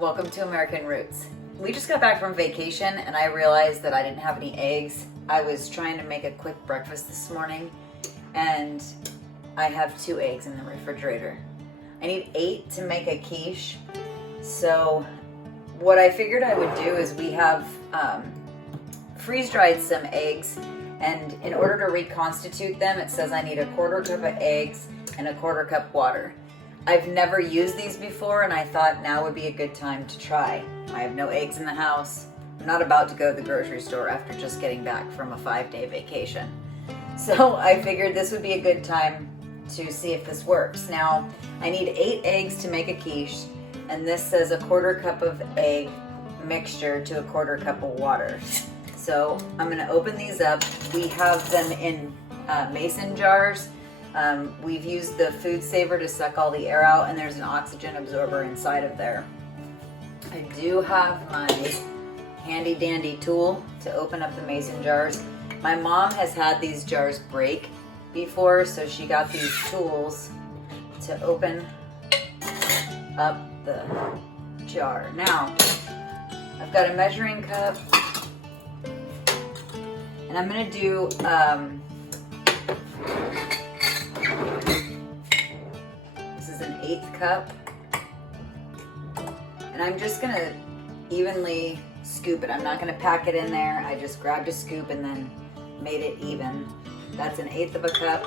Welcome to American Roots. We just got back from vacation and I realized that I didn't have any eggs. I was trying to make a quick breakfast this morning and I have 2 eggs in the refrigerator. I need 8 to make a quiche. So what I figured I would do is we have freeze-dried some eggs, and in order to reconstitute them, it says I need a 1/4 cup of eggs and a 1/4 cup water. I've never used these before and I thought now would be a good time to try. I have no eggs in the house. I'm not about to go to the grocery store after just getting back from a 5-day vacation. So I figured this would be a good time to see if this works. Now, I need 8 eggs to make a quiche, and this says a 1/4 cup of egg mixture to a 1/4 cup of water. So I'm gonna open these up. We have them in mason jars. We've used the food saver to suck all the air out, and there's an oxygen absorber inside of there. I do have my handy dandy tool to open up the mason jars. My mom has had these jars break before, so she got these tools to open up the jar. Now, I've got a measuring cup, and I'm gonna do this is an 1/8 cup, and I'm just gonna evenly scoop it. I'm not gonna pack it in there. I just grabbed a scoop and then made it even. That's an 1/8 of a cup,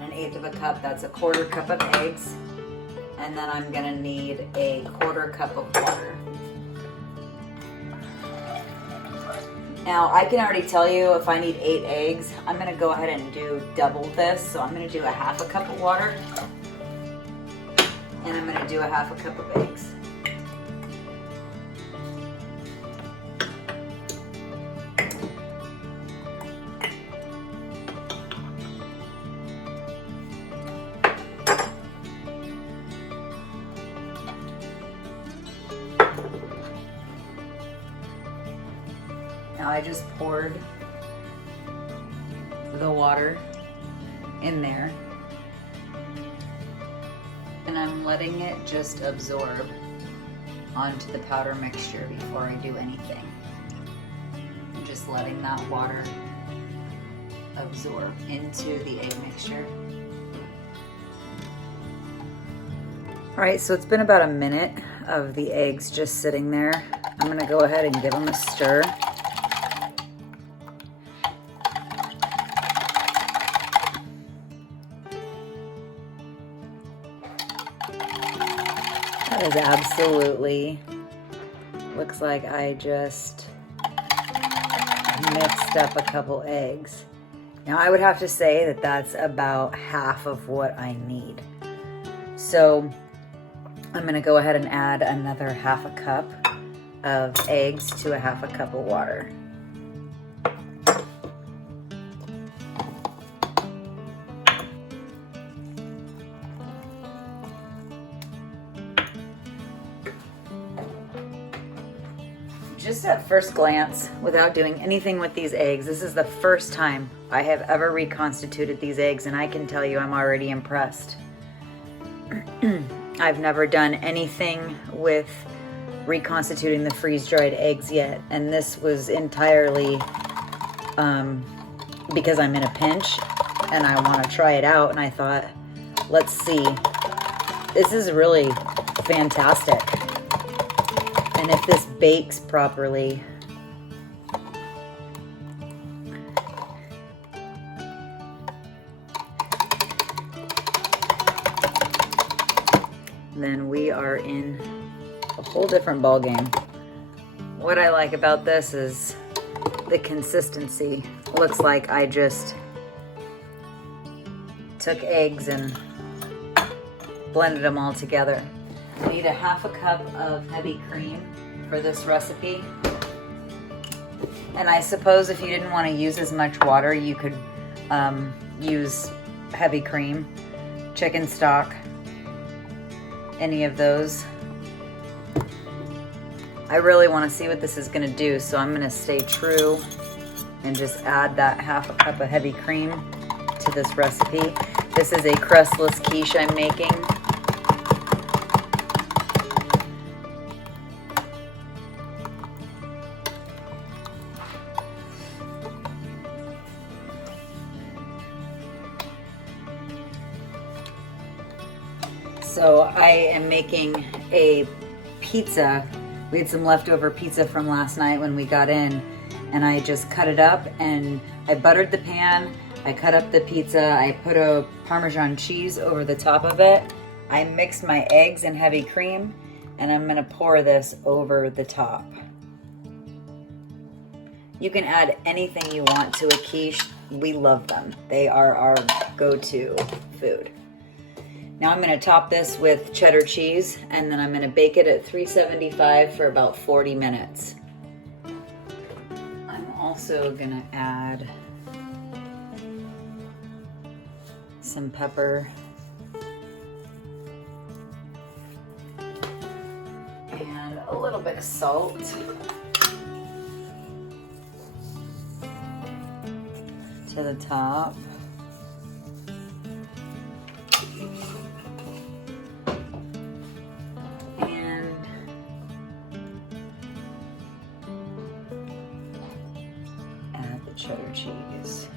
and an 1/8 of a cup. That's a 1/4 cup of eggs, and then I'm gonna need a 1/4 cup of water. Now, I can already tell you if I need 8 eggs, I'm gonna go ahead and do double this. So I'm gonna do a 1/2 cup of water, and I'm gonna do a 1/2 cup of eggs. Now I just poured the water in there, and I'm letting it just absorb onto the powder mixture before I do anything. I'm just letting that water absorb into the egg mixture. All right, so it's been about a minute of the eggs just sitting there. I'm gonna go ahead and give them a stir. That is absolutely, looks like I just mixed up a couple eggs. Now I would have to say that that's about half of what I need. So I'm gonna go ahead and add another 1/2 cup of eggs to a 1/2 cup of water. Just at first glance, without doing anything with these eggs, this is the first time I have ever reconstituted these eggs, and I can tell you I'm already impressed. I've never done anything with reconstituting the freeze-dried eggs yet, and this was entirely because I'm in a pinch and I want to try it out, and I thought, let's see. This is really fantastic. And if this bakes properly, then we are in a whole different ballgame. What I like about this is the consistency. Looks like I just took eggs and blended them all together. I need a 1/2 cup of heavy cream for this recipe. And I suppose if you didn't want to use as much water, you could use heavy cream, chicken stock, any of those. I really want to see what this is going to do, so I'm going to stay true and just add that 1/2 cup of heavy cream to this recipe. This is a crustless quiche I'm making. So I am making a pizza. We had some leftover pizza from last night when we got in, and I just cut it up and I buttered the pan. I cut up the pizza. I put a Parmesan cheese over the top of it. I mixed my eggs and heavy cream, and I'm gonna pour this over the top. You can add anything you want to a quiche. We love them. They are our go-to food. Now I'm gonna top this with cheddar cheese, and then I'm gonna bake it at 375 for about 40 minutes. I'm also gonna add some pepper and a little bit of salt. To the top. And add the cheddar cheese.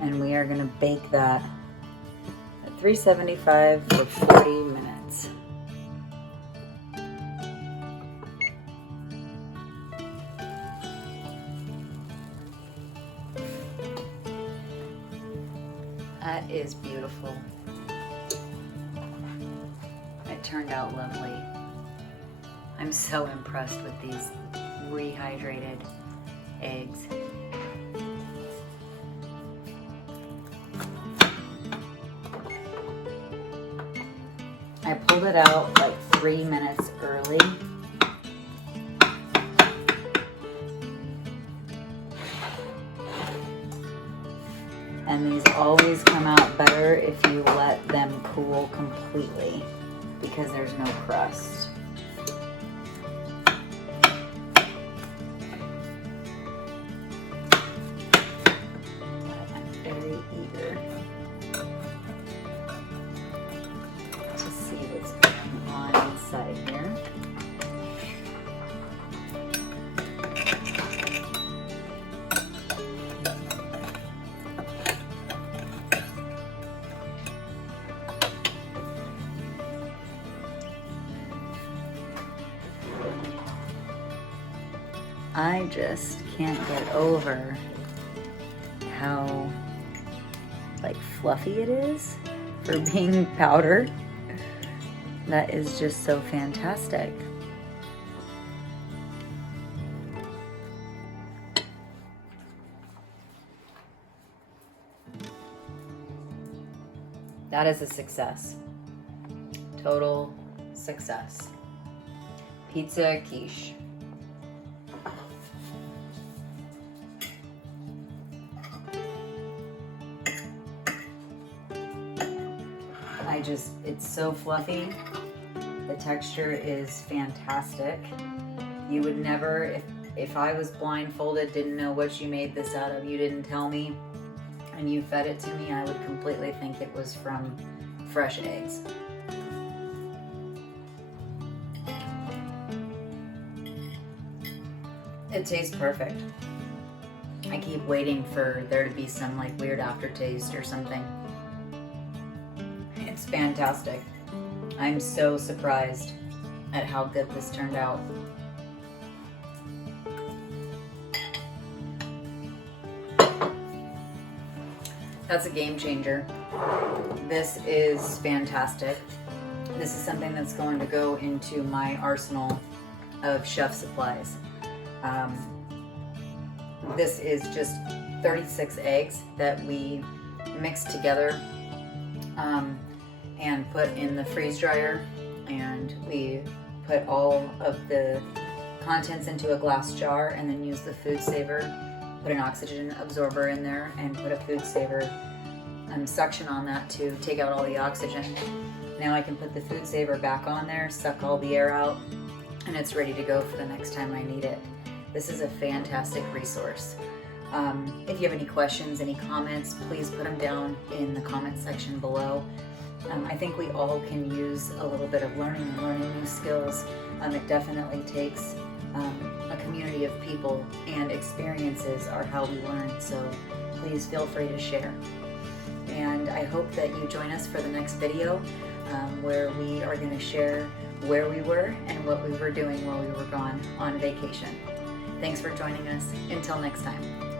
And we are going to bake that 375 for 40 minutes. That is beautiful. It turned out lovely. I'm so impressed with these rehydrated eggs. I pulled it out like 3 minutes early. And these always come out better if you let them cool completely because there's no crust. I'm very eager to see what's going on inside here. I just can't get over how like fluffy it is for being powder. That is just so fantastic. That is a success. Total success. Pizza quiche. It's so fluffy. The texture is fantastic. You would never, if I was blindfolded, didn't know what you made this out of, you didn't tell me, and you fed it to me, I would completely think it was from fresh eggs. It tastes perfect. I keep waiting for there to be some like weird aftertaste or something. It's fantastic. I'm so surprised at how good this turned out. That's a game changer. This is fantastic. This is something that's going to go into my arsenal of chef supplies. This is just 36 eggs that we mixed together and put in the freeze dryer, and we put all of the contents into a glass jar and then use the food saver, put an oxygen absorber in there and put a food saver suction on that to take out all the oxygen. Now I can put the food saver back on there, suck all the air out, and it's ready to go for the next time I need it. This is a fantastic resource. If you have any questions, any comments, please put them down in the comment section below. I think we all can use a little bit of learning and learning new skills. It definitely takes a community of people, and experiences are how we learn, so please feel free to share. And I hope that you join us for the next video where we are going to share where we were and what we were doing while we were gone on vacation. Thanks for joining us. Until next time.